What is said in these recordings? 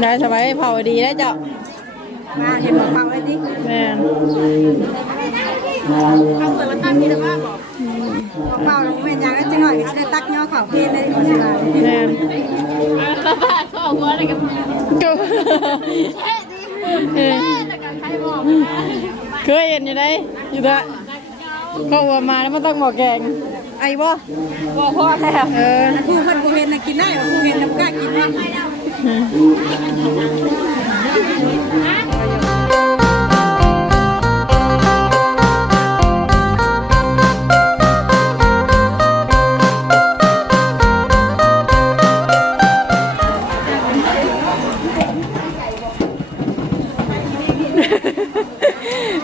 ได้สบายเผาดีได้เจ้ามาเห็นบอกเปล่าไว้ดิแม่นเขาเปิดวันตั้งที่แล้วว่าบอกบอกเปล่าแล้วเป็นอย่างนั้นจะหน่อยจะได้ตักย่อเขาเพลเลยคนสบายแม่นป้าป้าเขาบอกว่าอะไรกันก็แค่ดีเออแต่กันใครบอกเคยเห็นอยู่ได้อยู่ได้เขาว่ามาแล้วมันต้องบอกแกง ไอ้บ่บอกพ่อแล้วเออผู้คนผู้เห็นนะกินได้ผู้เห็นน้ำกล้ากินว่า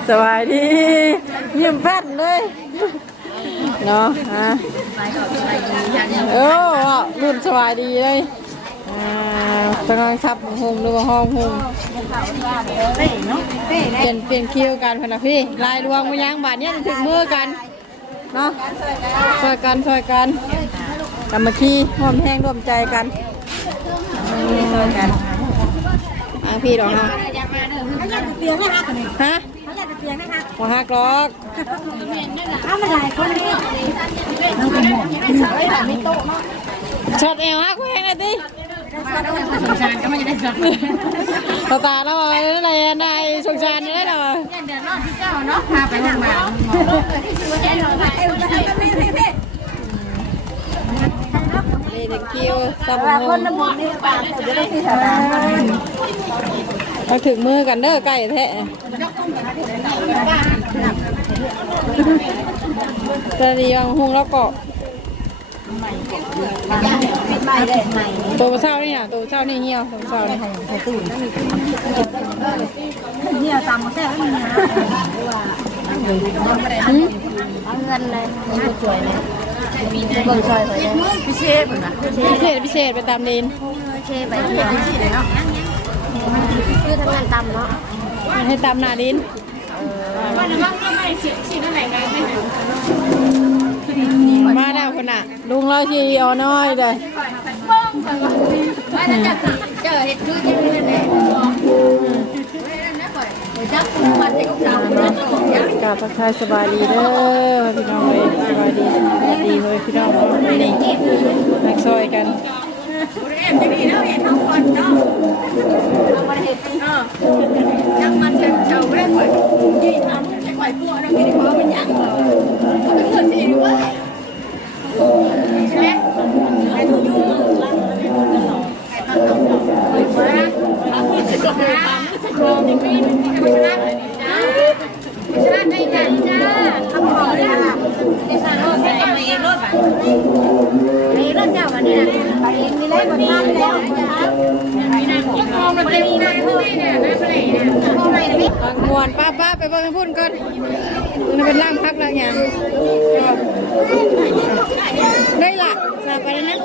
สบายดียิ้มแป้นเลย เนาะอะโอ้รุ่นสบายดีเลยอ่ากำลังซับหุงดูว่าห้องหุงเปลี่ยนเปลี่ยนคิวกันพนักพี่ลายดวงมายังบาทเนี้ยจะถึงมือกันเนาะช่วยกันช่วยกันกำมาขี้ร่วมแห้งร่วมใจกันช่วยกันอะพี่ดอกเนาะ จะเตียงให้ฮักมาหักล็อกเอามาหลายคนนี่ช็อตเอวฮักแพงเลยดิสงสารก็ไม่ได้สักตาตาแล้วอะไรนายสงสารได้หรอเดี๋ยวนอนที่เจ้าเนาะพาไปทางบ้านไอ้ลูกจะให้กันนี่ให้เพ่นี่เด็กคิวซับว่ามืคนอน้ำมันนี่ปากแต่จะได้ที่สารา มาถึงมือกันเด้อใกล้แท้ตอนนี้ยังหุงแล้วก็ไม่ได้ไม่ตัวเช้านี่นะตัวเช้านี่เหี่ยวตัวเช้านี่ใส่ตู้นี่เอาตามมาแท้แล้วนี่นะหืมเอาเงินเลยนี่ก็สวยเลยมีเบิ่งซอยเลยพิเศษเหมือนกันพิเศษพิเศษไปตามเลนเช่ไปเที่ยว คือทำงานตำเนาะให้ตามหนาดินวันนั้นก็ไม่เสียสิ่งไหนกันไม่ถึงมาแล้วคนน่ะลุงเราชีเอาน้อยเด้อว่าจะเจอเห็ดคือยังไงเนี่ยจับคุณมาเจ็บสาวเนี่ยกราบทักทายสบายดีเด้อพี่น้องเลยสบายดีสบายดีเลยพี่น้องเนาะนี่นักซอยกัน แอบจะดีแล้วเห็นทั้งคนเนาะยังมันจะเจ้าเล่นไปยี่ทำจะปล่อยพวกเราไม่ได้เพราะมันยังเหรอเขาเป็นคนสีด้วยใช่ไหมไอ้ทุกยุ่งไอ้ตั้งต้องไปมาเอาคุณจะจบนะจะจบอย่งนี้มันะชนะเลยจ้าชนะได้ไงจ้าทำหอเลยค่ะดิฉันโอ้แม่ก็มาเองรถไปมีรถเจ้าวันนี้นะไปเอง มีเล่นบนบ้านแล้วยังมองมันเป็นนายเนี่ยนายเท่าไหร่เนี่ยทำไมนะพี่บางมวนป้าป้าไปบิ่งให้พุ่นก่อนมันเป็นร่างพักร่างหยังได้ละจะไปแล้วนะ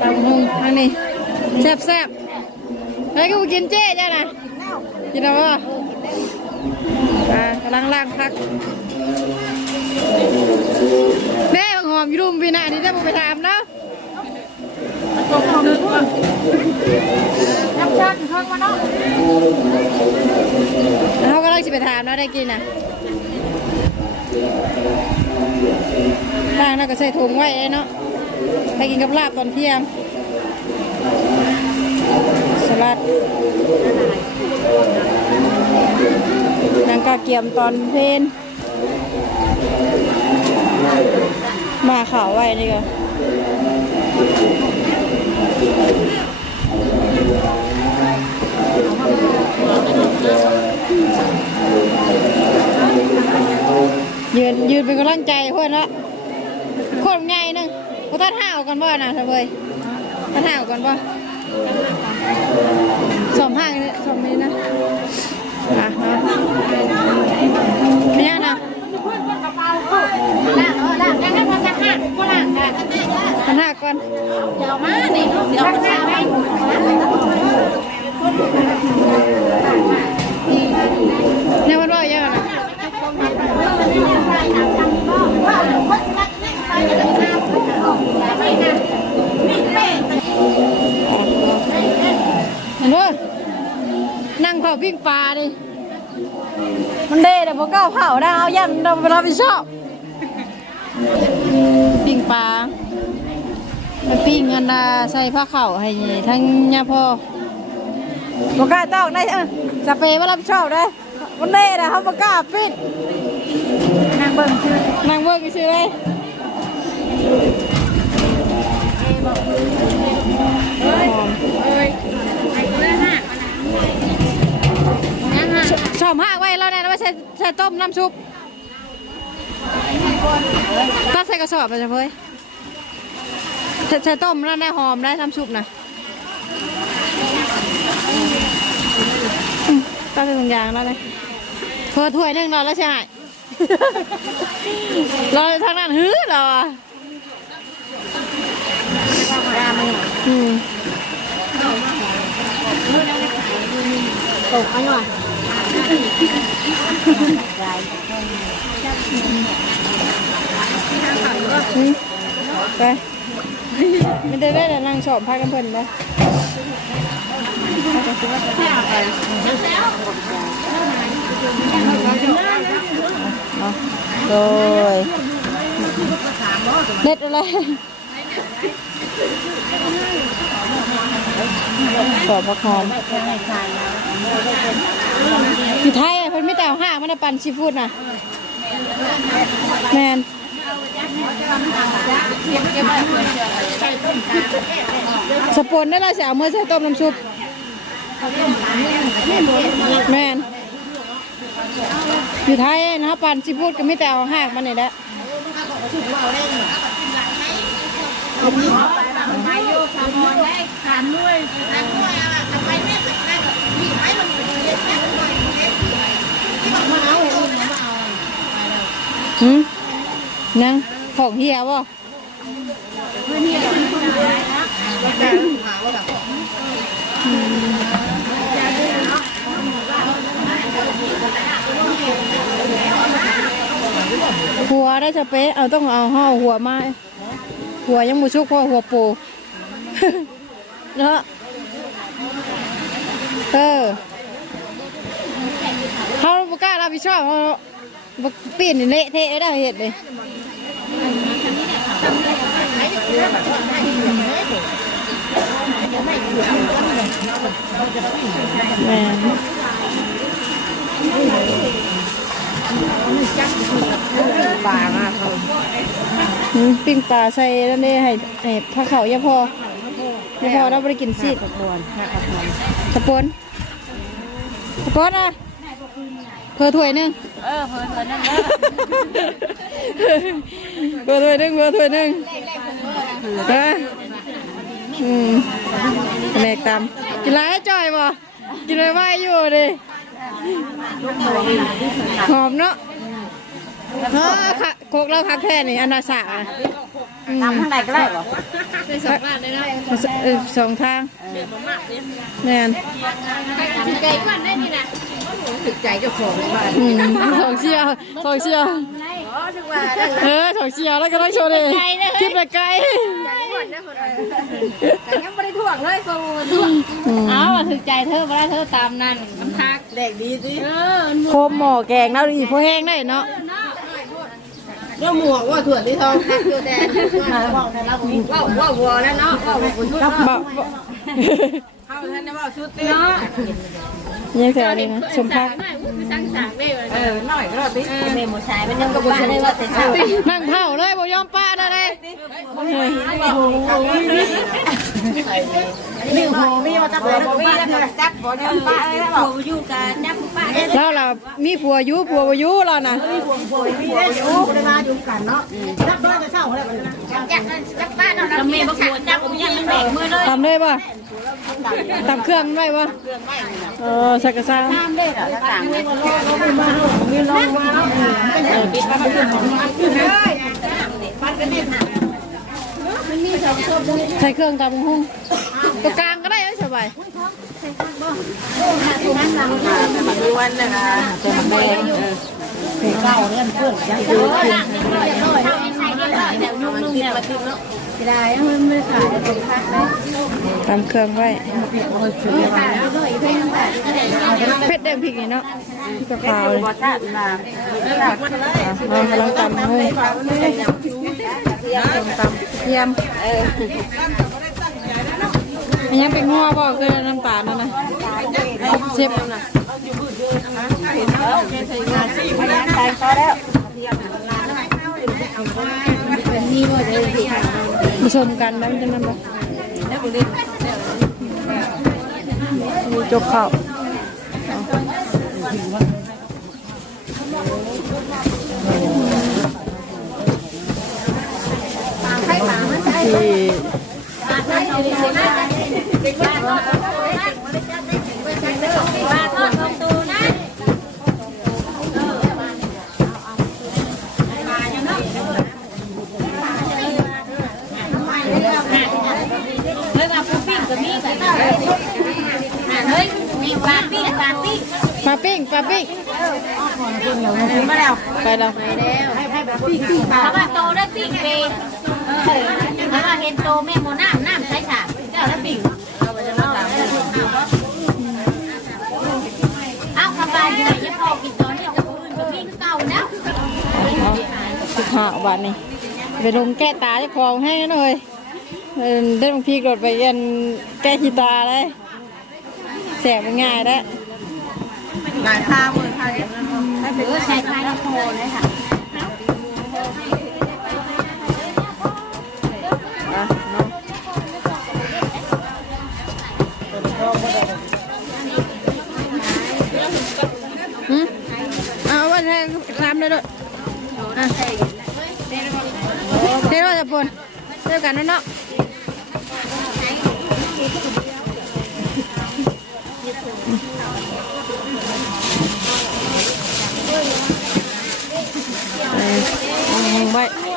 ตามหงทางนี้แซ่บแซ่บๆแล้ก็ไปกินเจ๊จ้ะนะกินเอาป่ะอ่ากำลังล่างพัก อมยุ่มพี่นานี่ได้บุไปถามเนาะน้ำชาถึงท้องมาเนาะเขาก็เลยจะไปถามเนาะได้กินนะล่างแล้วก็ใส่ถุงไว้เนาะไปกินกับลาบตอนเที่ยงสลัดนางกาเกียมตอนเพลน มาข่าวไว้นี่ก็ยืนยืนเป็นกำลังใจเพื่อนละคนใหญ่นึงพวกท่านห่าวกันบ่นะท่านเว้ยท่านห่าวกันบ่สมห่างนี่สมนี้นะอะเนาะไม่ยากนะ หน้าก่อนเดี๋ยวมาเนี่ยเดี๋ยวมาไปเนี่ยวันว่าเยอะนะเห็นว่านั่งเผาปิ้งปลาดิมันเด้แต่พวกก้าเผาได้เอายันเราเราไผิชอบปิ้งปลา ไปปิ้งกันนะใส่ผ้าเข่าวให้ทั้งยาพ่อพวกก้าต้องได้เออจะเปย์มารับผิดชอบได้มันเด้แต่เขาพวกก้าปิ้งนางเบิ่งชื่อนั่งเบิกชื่อเลยชอบมากไว้แล้วเนี่ยว่าใช้ใช้ต้มน้ำซุปก็ใส่กระสอบไปจ้ะเพื่อ นใช้ใช้ต้มแล้วได้หอมได้น้ำซุปนะอืมก็ใส่ถุงยางแล้วเลยเพื่อถ้วยหนึงเราแล้วใช่ไหมเราทางนั้นฮื้อเราอะอืมตกอันหน่อยอืมไป ไม่ได้ได้แต่นั่งชอบพากันเพิ่นนะเนาะโดยเด็ดอะไรสอบประคอมอยู่ไทยเพิ่นไม่แต่เอาห้างมันนะปั่นซีฟูดนะแมน สปนได้ละสียเอามื่อใส่ต้มน้ำซุปแมนอยู่ไทยนะปันซีฟู้ดก็ไม่แต่เอาหากมันนี่แหละหืมนัง ของเฮียบ่หัวได้จะเป๊ะเอาต้องเอาห่อหัวมาหัวยังมูชุกพราะหัวปูเนาะเออเขาบุกล้ารับผิดชอบเขาปีนเละเทะได้เหตุเลย แม่นปลามากอืมปิ้งปลาใส่นั่นเด้ให้ให้ผักเขาอย่าพออย่าพอเราไม่ได้กินซีดตะกวนค่ะกระทสปนสปนอะ เพื่อถ้วยหนึงเออเพิ่นเพิ่นนั่นเพื่อถ้วยหนึงเพื่อถ้วยหนึงฮะอืมแหนกตำกินไรให้จ่อยบ่กินไรไหวอยู่ดิหอมเนาะเนาะค่ะโคกเราคักแค่นี่อันนาสาอะอืม ทำข้างในก็ได้เหรอเออสองทางแม่นใจก่อนได้นี่นะ ถึกใจเจ้าของบ้านอืมสองเชียวสองเชียวเออสองเชียวแล้วก็ต้องโชว์ดิคิดไปไกลแต่ยังไม่ได้ถ่วงเลยโซ่ถ่วงอืมเอาถึกใจเธอมาแล้วเธอตามนั่นน้ำทักเด็กดีสิเออโคมหมอแกงแล้วอีพอแห้งได้เนาะเรื่องหมวกว่าถั่วที่ทองทักอยู่แต่ว่าว่าวัวแล้วเนาะว่าวัวชุดบ่บ่ เข้าท่านได้ว่าชุดเนาะ ยังแซวเลยนะสมพักไม่ว่าสั่งสากได้เลยเออหน่อยก็ได้ติเมมชายมันยังกระบุนได้ว่าแต่เช้านั่งเผาเลยบ่ยอมป้าได้เลยนี่โหมีมาจับบ่มีแล้วจับบ่เนี่ยป้าเลยนะบอกอยู่กันจับป้าได้แล้วเรามีผัวอยู่ผัวบ่อยู่เราน่ะมีได้อยู่ได้มาอยู่กันเนาะจับบ้านจะเช่าแล้วมันนะจักจักป้าเนาะแล้วแม่บอกว่าจักผมยังมันแบกมือเลยตำเลยป่ะ ตำเครื่องได้ป่ะเออสักกะซ่าน้ำได้เหรอต่างเนี่ยมีลงมาแล้วเออปิดมาเป็นของมันขึ้นเลยมันก็เนี่ยใส่เครื่องตำหุ้งตัวกลางก็ได้ไม่สบายมีวันน่ะนะจะมาแบ่งเก้าเงินเพื่อนยังคือใส่เดียวเลยเดี๋ยวนุ่มๆเนี่ยมาติดเนาะจะได้มันไม่ขายตรงพักเลย ตามเครื่องไว้ขายด้วยเผ็ด้เผ็ดแดงพริกนี่เนาะพริกกะเพราเลยบ่ชาติมาเรากำลังตำเลยตำตำเทียมอันยังเป็นงัวบอกเกินน้ำตาลนั่นนะเชฟนั่นนะใส่พอแล้วเป็นนี่ว่าจะดีค่ะผสมกันแล้วมันจะนั่นปะมี จกข้าวที่ ปลาปิ้งปลาปิ้งไปแล้วไปแล้วเพราะว่าโตได้ปิ้งเองเพราว่าเห็นโตแม่โมน้ำน้ำใช้ฉากเจ้าได้ปิ้งเอาคำบานอยู่ไหนจะพอกินตอนนี้กับอื่นกับพี่เก่านะสิบห้าบาทนี่ไปลงแก้ตาที่คลองให้หน่อยเออได้บางทีกดไปเย็นแก้ขีตาเลยแสบง่ายแล้ว หลายข้าวมือไทยเออใช้ไม้ละโพเลยค่ะอะเนาะหืมเอาวันแรกรำเลยด้วยอะเท่าจะปนเท่ากันเนาะเออเอาไว้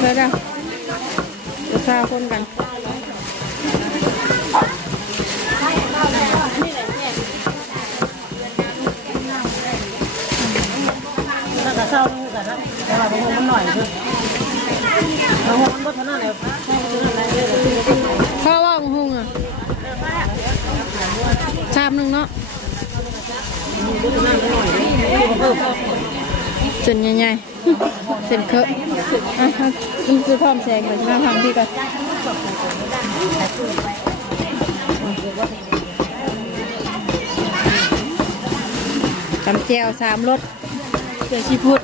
เดี๋ยวเดี๋ยวจะพาคนกันน่าจะเศร้าทั้งกันนะแต่ว่าบางคนมันหน่อยคือเราหมันบ่เท่านั้นแหละพ่อว่าของหุงอะชามหนึ่งเนาะ เส้นใหญ่ๆเส้นเคอะอะอะมันจะพร้อมแซงเลยมาฟังพี่ก่อนตำเจียวสามรสเดี๋ยวชีพุด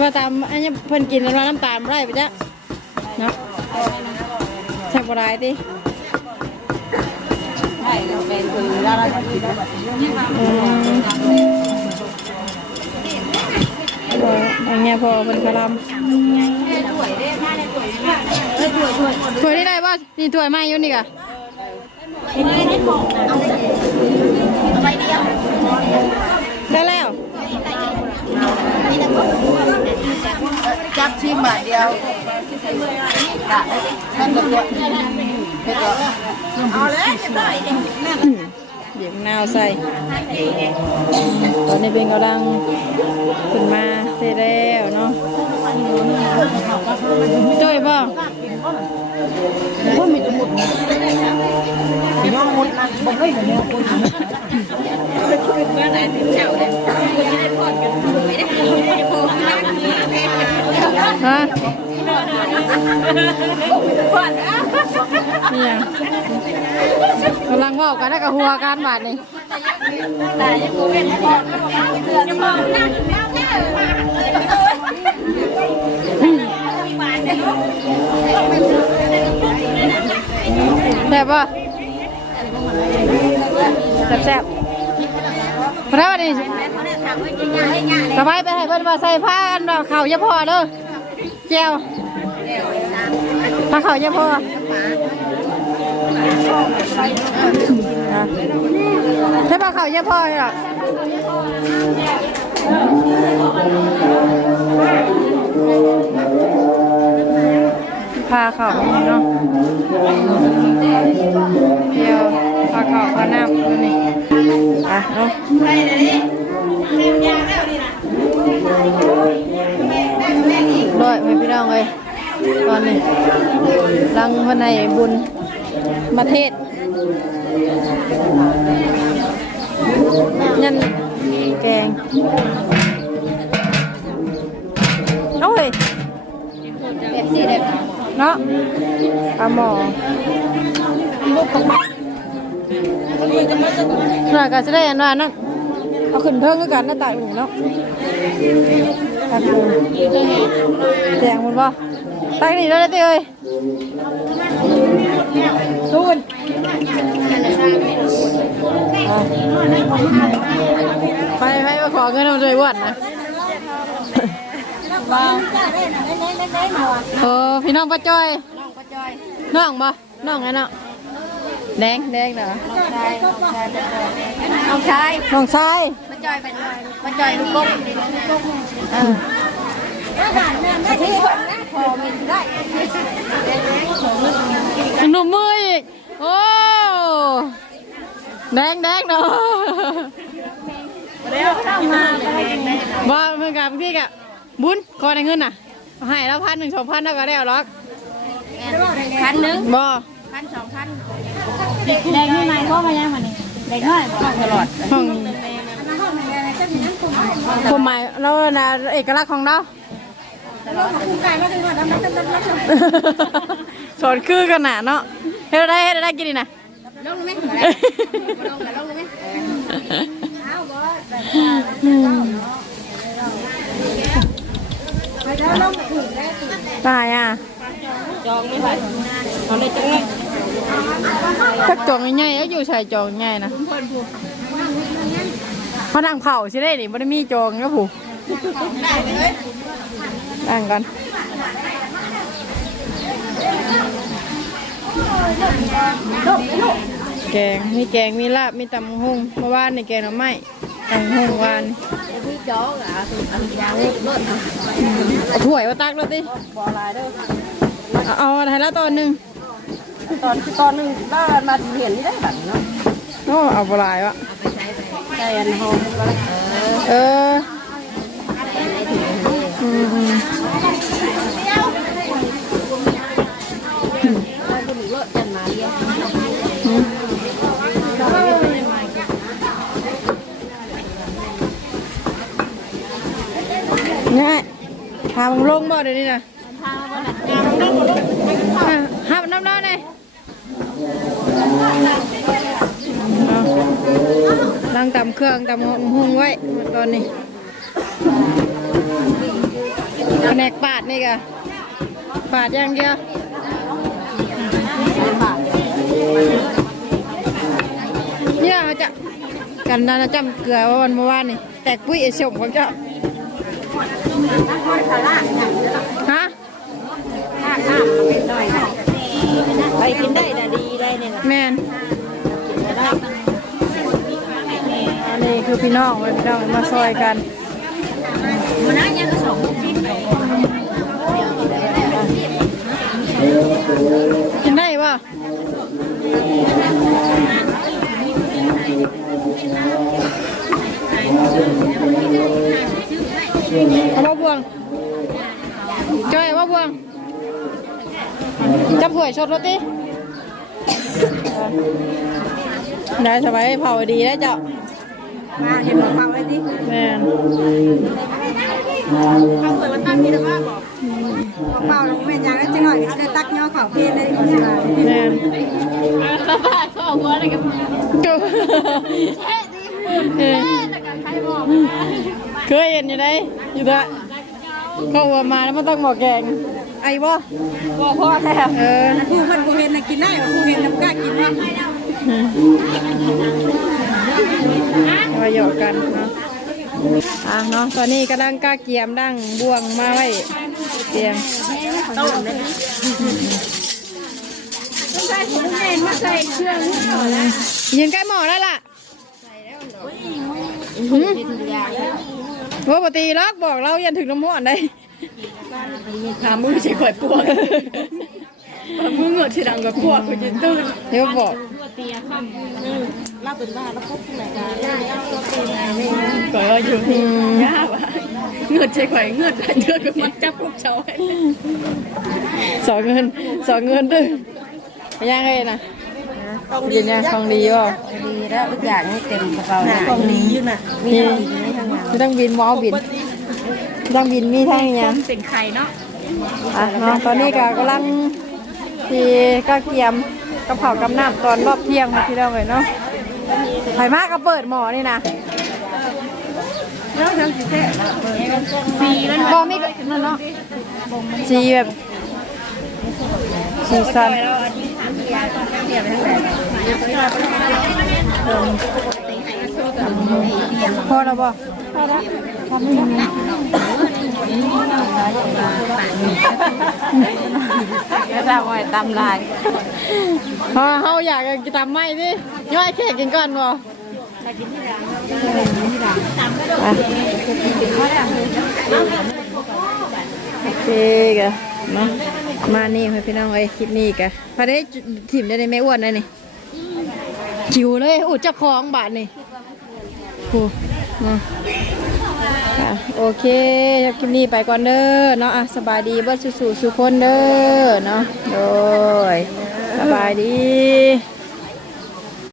ว่าตามอันนี้เพิ่นกินแล้วน้ำตาลไร่ไปจ้ะเนาะแซ่บบ่ไรติใช่ด้ อืมพออันเนี้ยพอเพิ่นกระลำถ้วยนี่ได้ป่ะนี่ถ้วยไม้อยู่นี่กะได้แล้วจับชิมบาทเดียวได้นั่นก็เยอะเผ็ดเอาเลยได้อืมเดี๋ยวมะนาวใส่ตอนนี้เป็นกำลังขึ้นมาเสร็จแล้วเนาะจ้อยป่ะว่ามีแต่หมดย่อหมดนะบ่เคยเห็นเนี่ยคนฮะ นี่ยกำลังเว่ากันแล้วกับหัวกันบาดนี่แต่บป่ะแซ่บๆพระวันนี้สบายไปให้เพิ่นมาใส่ผ้าอันว่าเข่าเยอะพอเด้อเจีย วผ้าเขาเยอะพอใช่ผ้าเขาเยอะพอเหรอผ้าเขาเนาะเจียวผ้าเขาผ้าน้ำตัวนี้อะเนาะน้องเลย ตอนนี้รังพนในบุญมาเทศยันแกงเอาเฮ้ยแบบสี่ได้เนาะปลาหมอน่าก็จะได้อันว่านั่นเอาขึ้นเพิ่งกันหน้าตาอยู่เนาะแจงมันบ่ ตั้งนี่แล้วได้ติเอ้ยสู้กันอะไปไปมาขอเงินเอาเลยวัดนะเออพี่น้องป้าจ้อยน้องก็จอย น้องบ่น้องไงเนาะแดงแดงเหรอน้องชายน้องชายน้องชายน้องชายมาจอยเป็นมาจอยลูกกบเออที่พอมีได้ หนุ่มมืออีก โอ้ แดงแดงเนาะเร็วเข้ามาบ่เมื่อกับพี่กะบุญขอได้เงินน่ะเอาให้แล้วพันหนึ่งสองพันแล้วก็ได้เอาล็อกพันหนึ่งบ่พันสองพันเด็กนี่ใหม่เข้ามายังมันนี่เด็กน้อยบอกตลอดห้องผมหมายเราน่ะเอกลักษณ์ของเรา สอนคือกันน่ะเนาะเฮ็ดได้เฮ็ดได้กินนี่น่ะลงไหมลงกับลงไหมตายอะจองไม่ไหวเอาเลยจังเลยจักจองใหญ่ๆแล้วอยู่ใส่จองใหญ่นะเขานั่งเผาใช่ได้นี่บ่ได้มีจองก็ผูกได้เลย นั่งกันแกง มีแกง มีลาบ มีตำหุ่งเมื่อวานนี่แกงหน่อไม้ตำหุ่งวานพี่จองอะอันยาวเลิศเอาถ้วยมาตักเลยติบ่ลายเด้อเอาเอาไทยละตอนหนึ่งตอนตอนนึงบ้านมาเห็นนี่ได้แบบเนาะโอ้เอาปลายวะใช่อันหอมเอออืมอืม เลิศจันมาเรียก ง่าย พามึงลงบ่เดี๋ยวนี้นะห้ามน้ำน้ำเลยเอาล้างตำเครื่องตำหุงไว้ตอนนี้แผนกปาดนี่กะปาดอย่างเดียวเนี่ยจะกันนานะจำเกลือว่าวันเมื่อวานนี่แตกปุ้ยเอชมของเจ้า ฮะไปกินได้นะดีได้เนี่ยแมนอันนี้คือพี่น้องไว้พี่น้องมาซอยกันมันน่ายังสองชิ้นกินได้ป่ะ เอาบ่บวงจอยเอาบ่บวงจับถ้วยชดรถดิได้สบายเผาดีแล้วเจ้ามาเห็นของเขาไอ้ดิแม่นเขาเปิดมาตั้งนี่แต่ว่าบอกเปล่าลงเป็นอย่างนั้นจังหน่อยจะได้ตักย่อเขาเพี้ยนได้ก็ใช่แม่นป้าป้าเขาเอาหัวอะไรกันจุเออแต่การใช้บอก เคยเห็นอยู่ไหนอยู่ละเขาว่ามาแล้วมันต้องบอกแกง ไอ้บ่บอกพ่อแล้วเออผู้คนกูเห็นนะกินได้ผู้เห็นน้ำกล้ากินว่ามาหยอกกันเนาะอะเนาะตอนนี้กำลังกล้าเกียมดั้งบ่วงมาไว้เตียงต้มเลยต้องใส่ถุงเย็นมาใส่เครื่องยืนใกล้หมอแล้วล่ะหืมเป็นยาว่า ปกติล็อกบอกเรายันถึงน้ำห้อนได้ถามมึงจะข่อยปวดมึงเหงือที่ดังกับปวดกูจะตื่นเดี๋ยวบอกเปียข้ามเราเป็นบ้าแล้วพบที่ไหนกันได้แล้วเราเป็นไงไม่ก่อยว่าอยู่ยากว่ะเงือดใช่ก่อยเงือดเดือดก็มันจับพวกเช้าให้สองเงินสองเงินด้วยไม่ยังเลยนะยินยังทองดีบ่ดีแล้วทุกอย่างนี่เต็มกระเป๋าหน้าของดีอยู่น่ะมีไม่ ต้องบินมอบินไม่ต้องบินมีทั้งยังเป็นใครเนาะอะเนาะตอนนี้ก็กำลังที่ก็เกียมกระเพรากำน้ำตอนรอบเที่ยงมาที่เราเลยเนาะไผ่มากก็เปิดหมอนี่นะสีมันบอมีก็นั่นเนาะสีแบบสีสัน พอแล้วบ่พอแล้วพอไม่ได้ก็ทำไว้ตำลายพอเขาอยากกินตำไม่ดิย่อยแค่กินก่อนบ่อะโอเคกะเนาะมานี่ให้พี่น้องไอ้ยคลิปนี้กะพอได้ถิ่มได้ในแม่อ้วนได้นี่จิ๋วเลยอู้เจ้าของบาทนี่ โอ้มาอะโอเคคลิปนี้ไปก่อนเด้อเนาะอะสบายดีเบิดสู่ๆสุคนเด้อเนาะโดยสบายดี